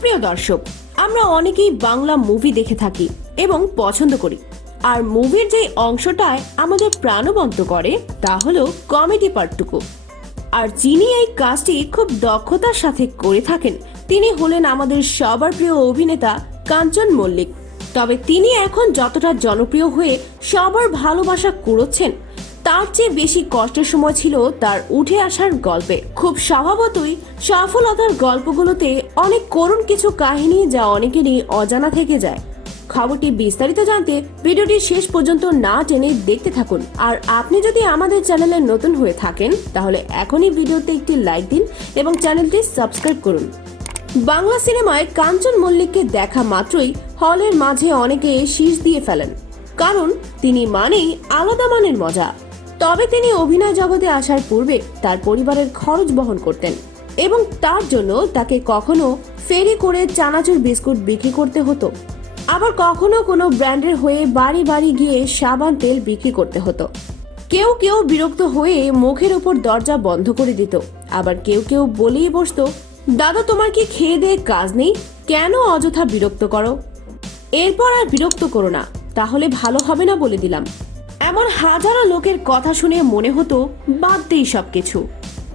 প্রিয় দর্শক, আমরা অনেকেই বাংলা মুভি দেখে থাকি এবং পছন্দ করি। আর মুভির যে অংশটায় আমাদের প্রাণবন্ত করে, তা হলো কমেডি পার্টটুকু। আর যিনি এই কাজটি খুব দক্ষতার সাথে করে থাকেন, তিনি হলেন আমাদের সবার প্রিয় অভিনেতা কাঞ্চন মল্লিক। তবে তিনি এখন যতটা জনপ্রিয় হয়ে সবার ভালোবাসা কুড়োচ্ছেন তার চেয়ে বেশি কষ্টের সময় ছিল তার উঠে আসার গল্পে। খুব স্বভাবতই সফলতার গল্পগুলোতে অনেক করুণ কিছু কাহিনী যা অনেকেরই অজানা থেকে যায়। খবরটি বিস্তারিত জানতে ভিডিওটি শেষ পর্যন্ত না টেনে দেখতে থাকুন। আর আপনি যদি আমাদের চ্যানেলে নতুন হয়ে থাকেন, তাহলে এখনই ভিডিওতে একটি লাইক দিন এবং চ্যানেলটি সাবস্ক্রাইব করুন। বাংলা সিনেমায় কাঞ্চন মল্লিককে দেখা মাত্রই হলের মাঝে অনেকে শীষ দিয়ে ফেলেন। কারণ তিনি মানেই আলাদা মানের মজা। তবে তিনি অভিনয় জগতে আসার পূর্বে তার পরিবারের খরচ বহন করতেন এবং তার জন্য তাকে কখনো ফেরি করে চানাচুর বিস্কুট বিক্রি করতে হতো। আবার কখনো কোনো ব্র্যান্ডের হয়ে বাড়ি বাড়ি গিয়ে সাবান তেল বিক্রি করতে হতো। কেউ কেউ বিরক্ত হয়ে মুখের ওপর দরজা বন্ধ করে দিত। আবার কেউ কেউ বলেই বসতো, দাদা, তোমার কি খেয়ে দিয়ে কাজ নেই? কেন অযথা বিরক্ত করো? এরপর আর বিরক্ত করো না, তাহলে ভালো হবে না বলে দিলাম। এমন হাজারো লোকের কথা শুনে মনে হতো বাদ দেই সবকিছু।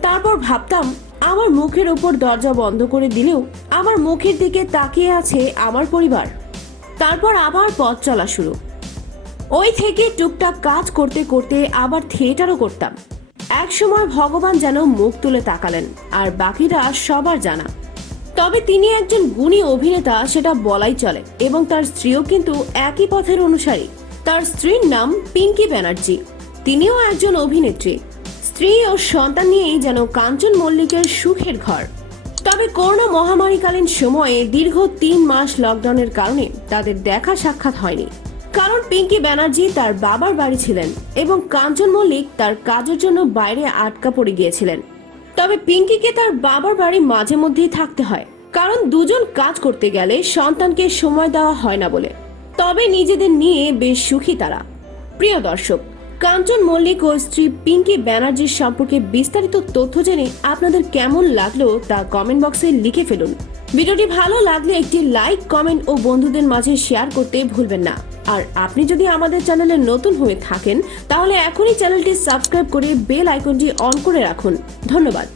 তারপর ভাবতাম, আমার মুখের ওপর দরজা বন্ধ করে দিলেও আমার মুখের দিকে তাকিয়ে আছে আমার পরিবার। তারপর আবার পথ চলা শুরু। ওই থেকে টুকটাক কাজ করতে করতে আবার থিয়েটারও করতাম। এক সময় ভগবান যেন মুখ তুলে তাকালেন, আর বাকিরা সবার জানা। তবে তিনি একজন গুণী অভিনেতা, সেটা বলাই চলে, এবং তার স্ত্রীও কিন্তু একই পথের অনুসারী। তার স্ত্রীর নাম পিঙ্কি ব্যানার্জি। তিনিও একজন অভিনেত্রী। স্ত্রী ও সন্তান নিয়েই যেন কাঞ্চন মল্লিকের সুখের ঘর। তবে করোনা মহামারীকালীন সময়ে দীর্ঘ তিন মাস লকডাউনের কারণে তাদের দেখা সাক্ষাৎ হয়নি। কারণ পিঙ্কি ব্যানার্জি তার বাবার বাড়ি ছিলেন এবং কাঞ্চন মল্লিক তার কাজের জন্য বাইরে আটকা পড়ে গিয়েছিলেন। তবে পিঙ্কিকে তার বাবার বাড়ি মাঝে মধ্যেই থাকতে হয়। কারণ দুজন কাজ করতে গেলে সন্তানকে সময় দেওয়া হয় না বলে। তবে নিজেদের নিয়ে বেশ সুখী তারা। প্রিয় দর্শক, কাঞ্চন মল্লিক ও স্ত্রী পিঙ্কি ব্যানার্জির সম্পর্কে বিস্তারিত তথ্য জেনে আপনাদের কেমন লাগল তা কমেন্ট বক্সে লিখে ফেলুন। ভিডিওটি ভালো লাগলে একটি লাইক, কমেন্ট ও বন্ধুদের মাঝে শেয়ার করতে ভুলবেন না। আর আপনি যদি আমাদের চ্যানেলে নতুন হয়ে থাকেন, তাহলে এখনই চ্যানেলটি সাবস্ক্রাইব করে বেল আইকনটি অন করে রাখুন। ধন্যবাদ।